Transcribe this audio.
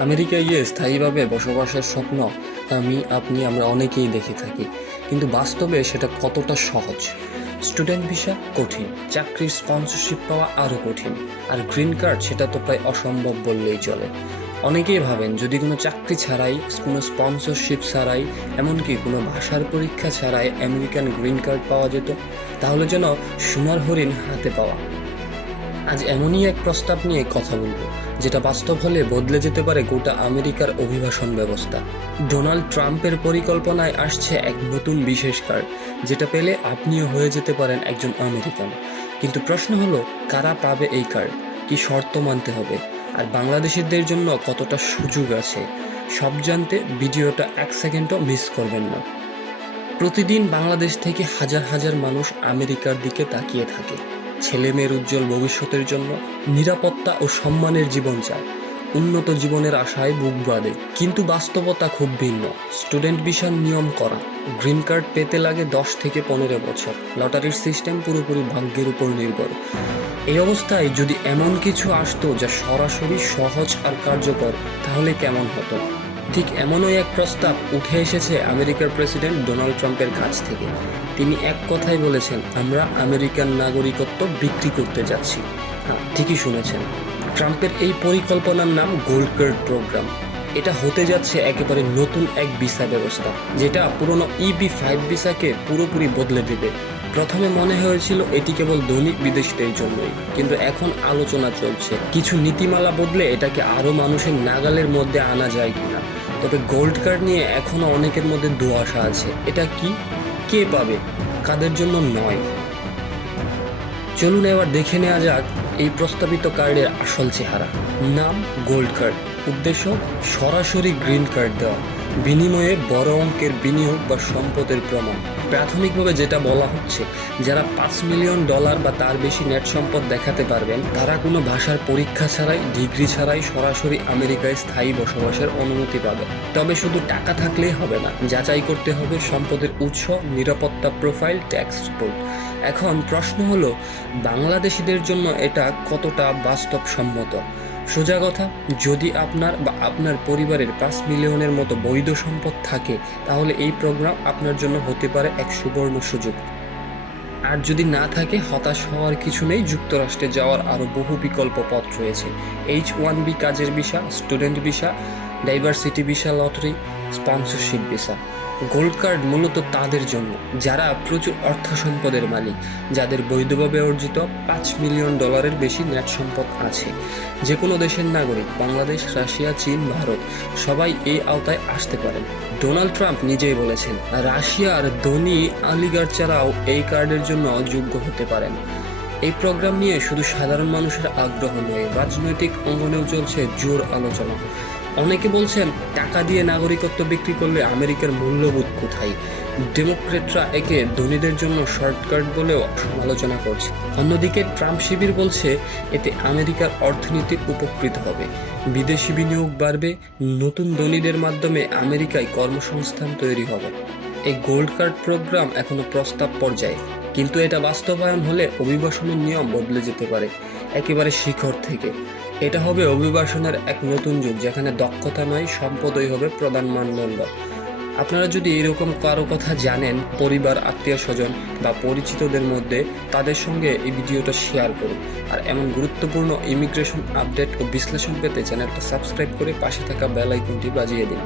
আমেরিকায় গিয়ে স্থায়ীভাবে বসবাসের স্বপ্ন আমি, আপনি, আমরা অনেকেই দেখে থাকি। কিন্তু বাস্তবে সেটা কতটা সহজ? স্টুডেন্ট ভিসা কঠিন, চাকরির স্পন্সরশিপ পাওয়া আরও কঠিন, আর গ্রিন কার্ড সেটা তো প্রায় অসম্ভব বললেই চলে। অনেকেই ভাবেন, যদি কোনো চাকরি ছাড়াই, কোনো স্পন্সরশিপ ছাড়াই, এমনকি কোনো ভাষার পরীক্ষা ছাড়াই আমেরিকান গ্রিন কার্ড পাওয়া যেত, তাহলে যেন সোনার হরিণ হাতে পাওয়া। আজ এমনই এক প্রস্তাব নিয়ে কথা বলব। যেটা বাস্তব হলে বদলে যেতে পারে গোটা আমেরিকার অভিবাসন ব্যবস্থা। ডোনাল্ড ট্রাম্পের পরিকল্পনায় আসছে এক নতুন বিশেষ কার্ড, যেটা পেলে আপনিও হয়ে যেতে পারেন একজন আমেরিকান। কিন্তু প্রশ্ন হলো, কারা পাবে এই কার্ড? কি শর্ত মানতে হবে? আর বাংলাদেশিদের জন্য কতটা সুযোগ আছে? সব জানতে ভিডিওটা এক সেকেন্ডও মিস করবেন না। প্রতিদিন বাংলাদেশ থেকে হাজার হাজার মানুষ আমেরিকার দিকে তাকিয়ে থাকে। ছেলে মেয়ের উজ্জ্বল ভবিষ্যতের জন্য নিরাপত্তা ও সম্মানের জীবন চায়। উন্নত জীবনের আশায় বুক বাঁধে, কিন্তু বাস্তবতা খুব ভিন্ন। স্টুডেন্ট ভিসার নিয়ম করা। গ্রিন কার্ড পেতে লাগে দশ থেকে পনেরো বছর। লটারির সিস্টেম পুরোপুরি ভাগ্যের উপর নির্ভর। এই অবস্থায় যদি এমন কিছু আসতো যা সরাসরি সহজ আর কার্যকর, তাহলে কেমন হতো? ঠিক এমনই এক প্রস্তাব উঠে এসেছে আমেরিকার প্রেসিডেন্ট ডোনাল্ড ট্রাম্পের কাছ থেকে। তিনি এক কথাই বলেছেন, আমরা আমেরিকান নাগরিকত্ব বিক্রি করতে যাচ্ছি। হ্যাঁ ঠিকই শুনেছেন। ট্রাম্পের এই পরিকল্পনার নাম গোল্ড কার্ড প্রোগ্রাম। এটা হতে যাচ্ছে একেবারে নতুন এক ভিসা ব্যবস্থা, যেটা পুরনো ইবি ফাইভ ভিসাকে পুরোপুরি বদলে দেবে। প্রথমে মনে হয়েছিল এটি কেবল ধনী বিদেশিদের জন্যই, কিন্তু এখন আলোচনা চলছে। কিছু নীতিমালা বদলে এটাকে আরও মানুষের নাগালের মধ্যে আনা যায় কিনা। তবে গোল্ড কার্ড নিয়ে এখনও অনেকের মধ্যে দুয়াশা আছে। এটা কি? কে পাবে? কাদের জন্য নয়? চলুন এবার দেখে নেওয়া যাক এই প্রস্তাবিত কার্ডের আসল চেহারা। নাম গোল্ড কার্ড। উদ্দেশ্য, সরাসরি গ্রিন কার্ড দেওয়া। বিনিময়ে বড় অঙ্কের বিনিয়োগ বা সম্পদের প্রমাণ। প্রাথমিকভাবে যেটা বলা হচ্ছে, যারা পাঁচ মিলিয়ন ডলার বা তার বেশি নেট সম্পদ দেখাতে পারবেন, তারা কোনো ভাষার পরীক্ষা ছাড়াই, ডিগ্রি ছাড়াই সরাসরি আমেরিকায় স্থায়ী বসবাসের অনুমতি পাবে তবে শুধু টাকা থাকলেই হবে না, যাচাই করতে হবে সম্পদের উৎস, নিরাপত্তা প্রোফাইল, ট্যাক্স রিপোর্ট এখন প্রশ্ন হলো, বাংলাদেশিদের জন্য এটা কতটা বাস্তবসম্মত? সোজা কথা, যদি আপনার বা আপনার পরিবারের পাঁচ মিলিয়নের মতো বৈধ সম্পদ থাকে, তাহলে এই প্রোগ্রাম আপনার জন্য হতে পারে এক সুবর্ণ সুযোগ। আর যদি না থাকে, হতাশ হওয়ার কিছু নেই, যুক্তরাষ্ট্রে যাওয়ার আরও বহু বিকল্প পথ রয়েছে। এইচ ওয়ান বি কাজের visa student visa diversity visa lottery sponsorship visa. Gold card মূলত তাদের জন্য, যারা প্রচুর অর্থ সম্পদের মালিক, যাদের বৈধভাবে অর্জিত পাঁচ মিলিয়ন ডলারের বেশি নেট সম্পদ আছে। যে কোনো দেশের নাগরিক, বাংলাদেশ, রাশিয়া, চীন, ভারত, সবাই এই আওতায় আসতে পারেন। ডোনাল্ড ট্রাম্প নিজেই বলেছেন রাশিয়ার ধনী আলিগার ছাড়াও এই কার্ডের জন্য যোগ্য হতে পারেন। এই প্রোগ্রাম নিয়ে শুধু সাধারণ মানুষের আগ্রহ নয়, রাজনৈতিক অঙ্গনেও চলছে জোর আলোচনা। অনেকে বলছেন, টাকা দিয়ে নাগরিকত্ব বিক্রি করলে আমেরিকার মূল্যবোধ কোথায়? ডেমোক্রেটরা একে ধনীদের জন্য শর্টকাট বলেও সমালোচনা করছে। অন্যদিকে ট্রাম্প শিবির বলছে, এতে আমেরিকার অর্থনীতি উপকৃত হবে। বিদেশি বিনিয়োগ বাড়বে, নতুন ধনীদের মাধ্যমে আমেরিকায় কর্মসংস্থান তৈরি হবে। এই গোল্ড কার্ড প্রোগ্রাম এখনও প্রস্তাব পর্যায়ে। কিন্তু এটা বাস্তবায়ন হলে অভিবাসনের নিয়ম বদলে যেতে পারে, একেবারে শিখর থেকে। এটা হবে অভিবাসনের এক নতুন যুগ, যেখানে দক্ষতা নয়, সম্পদই হবে প্রধান মানদণ্ড। আপনারা যদি এরকম কারও কথা জানেন, পরিবার, আত্মীয় স্বজন বা পরিচিতদের মধ্যে, তাদের সঙ্গে এই ভিডিওটা শেয়ার করুন। আর এমন গুরুত্বপূর্ণ ইমিগ্রেশন আপডেট ও বিশ্লেষণ পেতে চ্যানেলটা সাবস্ক্রাইব করে পাশে থাকা বেল আইকনটি বাজিয়ে দিন।